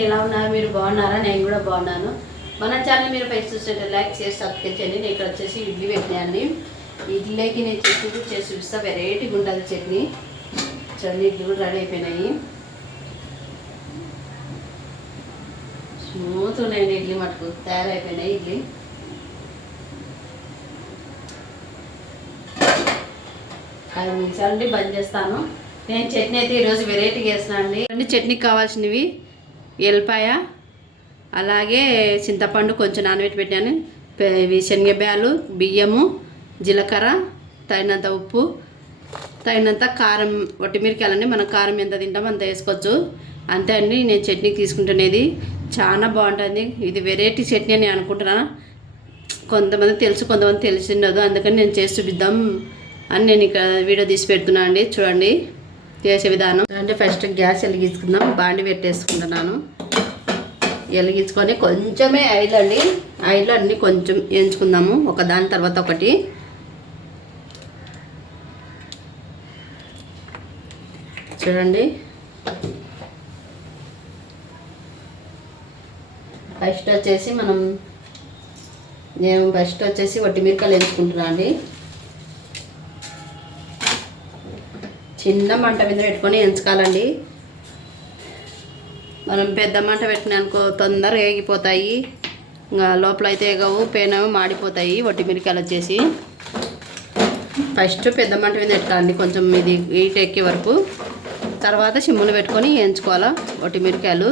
మీరు ఎలా ఉన్నారు? మీరు బాగున్నారా? నేను కూడా బాగున్నాను. మన ఛానల్ మీరు పై చూస్తే లైక్ చేసి సబ్స్క్రైబ్ చేయండి. నేను ఇక్కడ వచ్చేసి ఇడ్లీ పెట్టినాయండి ఇడ్లీకి నేను చట్నీ చేసి చూపిస్తా. వెరైటీగా ఉంటుంది చట్నీ. చట్నీ ఇడ్లీ కూడా రెడీ అయిపోయినాయి. స్మూత్ ఉన్నాయండి ఇడ్లీ మటుకు. తయారైపోయినాయి ఇడ్లీ. ఐదు నిమిషాలు నుండి బంద్ చేస్తాను. నేను చట్నీ అయితే ఈరోజు వెరైటీగా వేస్తున్నాను అండి. చట్నీకి కావాల్సినవి ఎల్లిపాయ అలాగే చింతపండు కొంచెం నానబెట్టి పెట్టాను. ఇవి శనగబ్యాలు బియ్యము జీలకర్ర తగినంత ఉప్పు తగినంత కారం ఒట్టిమిరికాయలండి మనం కారం ఎంత తింటామో అంత వేసుకోవచ్చు. అంతే అండి నేను చట్నీ తీసుకుంటునేది. చాలా బాగుంటుంది. ఇది వెరైటీ చట్నీ అని అనుకుంటున్నాను కొంతమంది తెలుసు కొంతమంది తెలిసి ఉండదు. అందుకని నేను చేసి చూపిద్దాం అని నేను ఇక్కడ వీడియో తీసి పెడుతున్నాను అండి. చూడండి. చేసే విధానం. అంటే ఫస్ట్ గ్యాస్ వెలిగించుకుందాం. బాండి పెట్టేసుకుంటున్నాను. వెలిగించుకొని కొంచెమే ఆయిల్ అండి. ఆయిల్ అన్ని కొంచెం వేయించుకుందాము. ఒక దాని తర్వాత ఒకటి. చూడండి. ఫస్ట్ వచ్చేసి మనం నేను ఫస్ట్ వచ్చేసి వట్టి మిరకాయలు వేసుకుంటున్నా అండి. చిన్న మంట మీద పెట్టుకొని ఎంచుకోవాలండి. మనం పెద్ద మంట పెట్టినానుకో తొందరగా ఏగిపోతాయి. ఇంకా లోపల అయితే వేగవు పేనవి మాడిపోతాయి. వట్టి మిరకాయలు వచ్చేసి. ఫస్ట్ పెద్ద మంట మీద పెట్టుకోవాలండి కొంచెం ఇది హీట్ ఎక్కే వరకు. తర్వాత సిమ్ములు పెట్టుకొని వేయించుకోవాలా వట్టి మిరకాయలు.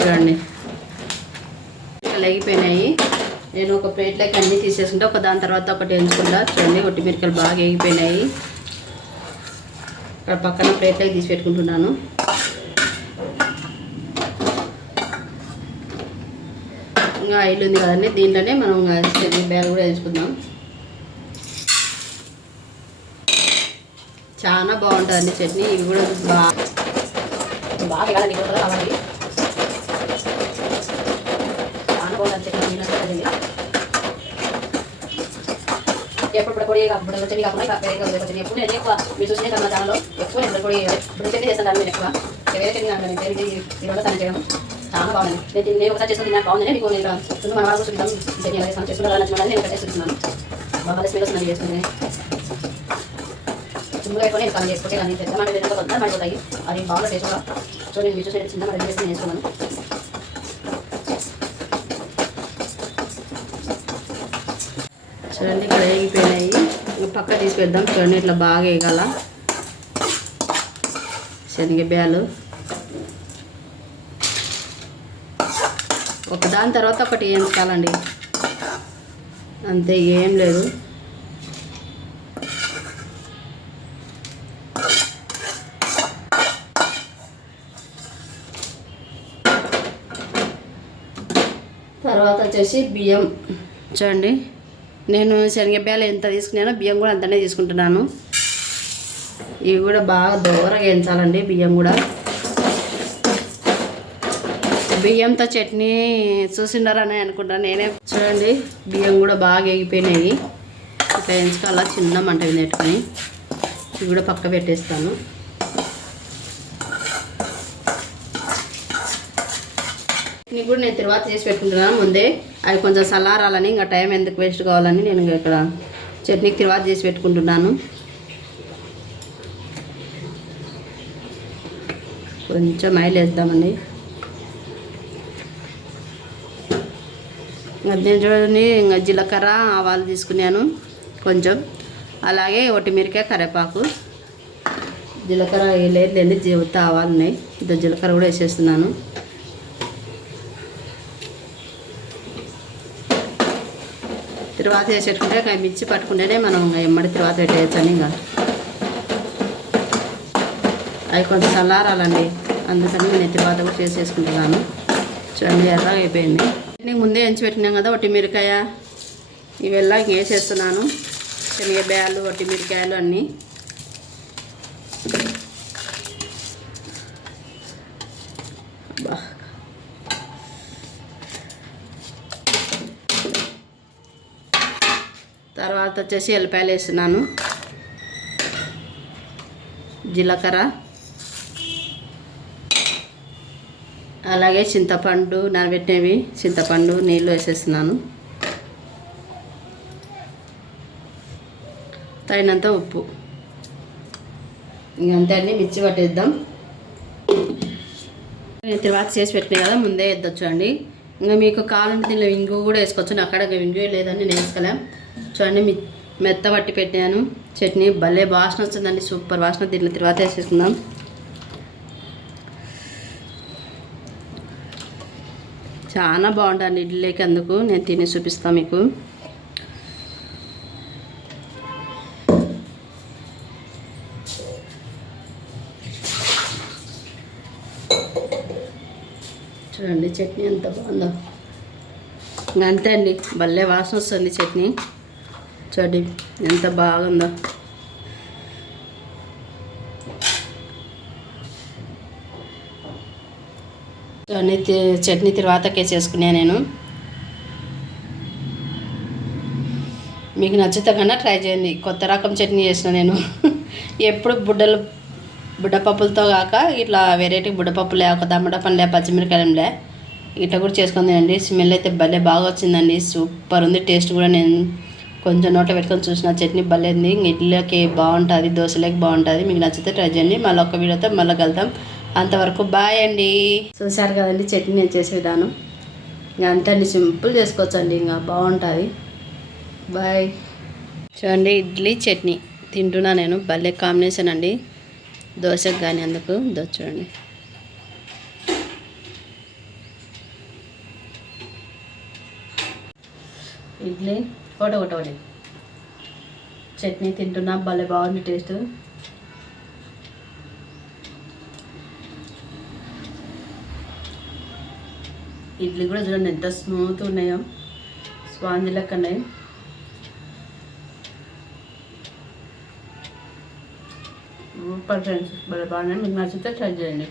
చూడండి. లేగిపోయినాయి నేను ఒక ప్లేట్లోకి అన్నీ తీసేసుకుంటే ఒక దాని తర్వాత ఒకటి ఎంచుకుంటా. చూడండి ఒట్టి మిరకలు బాగా వేగిపోయినాయి ఇక్కడ పక్కన ప్లేట్లోకి తీసి పెట్టుకుంటున్నాను. ఇంకా ఆయిల్ ఉంది కదండి దీంట్లోనే మనం శనగ బ్యాగ్ కూడా వేసుకుందాం చాలా బాగుంటుందండి చట్నీ ఇవి కూడా బాగా బాగా కూడా కావాలి. చాలా బాగుంటుంది చట్నీ ఎప్పుడు పొడి అప్పుడు చట్నీ కాకుండా వేరే ఎప్పుడు నేను ఎక్కువ మీరు చూసిన కదా ఛానల్లో ఎక్కువ నేను పొడి ఇప్పుడు చట్నీ చేస్తాను నేను ఎక్కువ వేరే చట్నీ నేను వేరే దీనివల్ల తను చేయడం చాలా బాగుంది నేను నేను ఒకసారి చేసుకుని నాకు బాగుంది మీకు నేను ముందు మన వాళ్ళు చూద్దాం చట్నీ ఎలా చేస్తాను నచ్చిన నేను ఇక్కడ చేస్తున్నాను చూస్తున్నాను బాగా స్మెల్ వస్తుంది చేస్తుంది చిన్నగా అయిపోయి నేను పని చేసుకుంటే కానీ పెద్ద మాట పెద్ద అది బాగా టేస్ట్ సో నేను మీరు చూసేది చిన్న మాట చేసి వేసుకున్నాను చూడండి ఇక్కడ పక్క తీసి పెడదాం చూడండి ఇట్లా బాగా వేయగల శనగబ్యాలు ఒక దాని తర్వాత ఒకటి వేయించాలండి. అంతే ఏం లేదు. తర్వాత వచ్చేసి బియ్యం. చూడండి. నేను శనగబ్యాలు ఎంత తీసుకున్నానో బియ్యం కూడా అంతనే తీసుకుంటున్నాను. ఇవి కూడా బాగా దూరగా వేయించాలండి బియ్యం కూడా. బియ్యంతో చట్నీ చూసిండారని అనుకుంటాను నేనే. చూడండి బియ్యం కూడా బాగా ఎగిపోయినాయి ఇట్లా వేయించుకోవాలా? చిన్న మంట మీద పెట్టుకొని. ఇవి కూడా పక్క పెట్టేస్తాను. ఇవి కూడా నేను తర్వాత చేసి పెట్టుకుంటున్నాను ముందే. అవి కొంచెం చల్లారాలని ఇంకా టైం ఎందుకు వేస్ట్ కావాలని నేను ఇక్కడ చట్నీకి తర్వాత చేసి పెట్టుకుంటున్నాను. కొంచెం ఆయిల్ వేద్దామండి. నేను చూడండి ఇంకా జీలకర్ర ఆవాలు తీసుకున్నాను కొంచెం. అలాగే ఒట్టిమిరకాయ కరివేపాకు. జీలకర్ర లేదు లేదు జీవిత ఆవాలు ఉన్నాయి. ఇద్దరు జీలకర్ర కూడా వేసేస్తున్నాను. తిరువాత వేసేట్టుకుంటే మిర్చి పట్టుకుంటేనే మనం ఇంకా ఎమ్మడి తిరువాత పెట్టేయచ్చని ఇంకా. అవి కొంచెం చల్లారాలండి. అందుకని నేను తిరువాత కూడా చేసేసుకుంటున్నాను. చూడండి ఎర్రగా అయిపోయింది. నేను ముందే ఎంచి పెట్టినాం కదా ఒట్టి మిరకాయ ఇవెల్లా వేసేస్తున్నాను. శనగబ్యాలు ఒట్టి మిరకాయలు అన్నీ. బా తర్వాత వచ్చేసి ఎల్లిపాయలు వేస్తున్నాను. జీలకర్ర. అలాగే చింతపండు నానబెట్టినవి చింతపండు నీళ్ళు వేసేస్తున్నాను. తగినంత ఉప్పు. ఇంకంతే అండి మిర్చి పట్టేద్దాం. నేను తర్వాత చేసి పెట్టినాయి కదా ముందే వేద్దొచ్చు అండి ఇంకా మీకు కావాలంటే దీనిలో ఇంగు కూడా వేసుకోవచ్చు అక్కడ ఇంగు లేదని నేను వేసుకోలేము చూడండి మెత్త పట్టి పెట్టాను. చట్నీ భలే వాసన వస్తుందండి సూపర్ వాసన. దీంట్లో తర్వాత వేసేస్తున్నాం చాలా బాగుంటుంది ఇడ్లీకి అందుకు. నేను తిని చూపిస్తాను మీకు. చూడండి చట్నీ ఎంత బాగుందో. అంతే అండి భలే వాసన వస్తుంది చట్నీ. చూడండి ఎంత బాగుందో. చట్నీ చట్నీ తర్వాతకే చేసుకునే నేను. మీకు నచ్చితే కన్నా ట్రై చేయండి. కొత్త రకం చట్నీ చేసిన నేను. ఎప్పుడు బుడ్డలు బుడ్డపప్పులతో కాక ఇట్లా వెరైటీ బుడ్డపప్పు లే ఒక దమ్మడపని లే పచ్చిమిరకాయలు లే ఇట్లా కూడా చేసుకుంది అండి స్మెల్ అయితే భలే బాగా వచ్చిందండి. సూపర్ ఉంది. టేస్ట్ కూడా నేను కొంచెం నోట్లో పెట్టుకొని చూసిన చట్నీ భలే ఉంది. ఇంక ఇడ్లీకి బాగుంటుంది దోశలోకి బాగుంటుంది. మీకు నచ్చితే ట్రై చేయండి. మళ్ళీ ఒక వీడియోతో మళ్ళీ కలుద్దాం. అంతవరకు బాయ్ అండి. చూసారు కదండి చట్నీ నేను చేసే విధానం. ఇంకా అంతే అండి సింపుల్ చేసుకోవచ్చు అండి ఇంకా బాగుంటుంది. బాయ్. చూడండి ఇడ్లీ చట్నీ. తింటున్నా నేను. భలే కాంబినేషన్ అండి. దోశకు కానీ అందుకు. దోశ చూడండి. ఇడ్లీ. ఒకటి ఒకటి ఒకటి చట్నీ తింటున్నా భలే బాగుంది టేస్ట్. ఇడ్లీ కూడా చూడండి ఎంత స్మూత్ ఉన్నాయో. స్పాంజ్ లెక్క ఉన్నాయి సూపర్ ఫ్రెండ్స్ భలే బాగున్నాయి. మీకు నచ్చితే ట్రై చేయండి.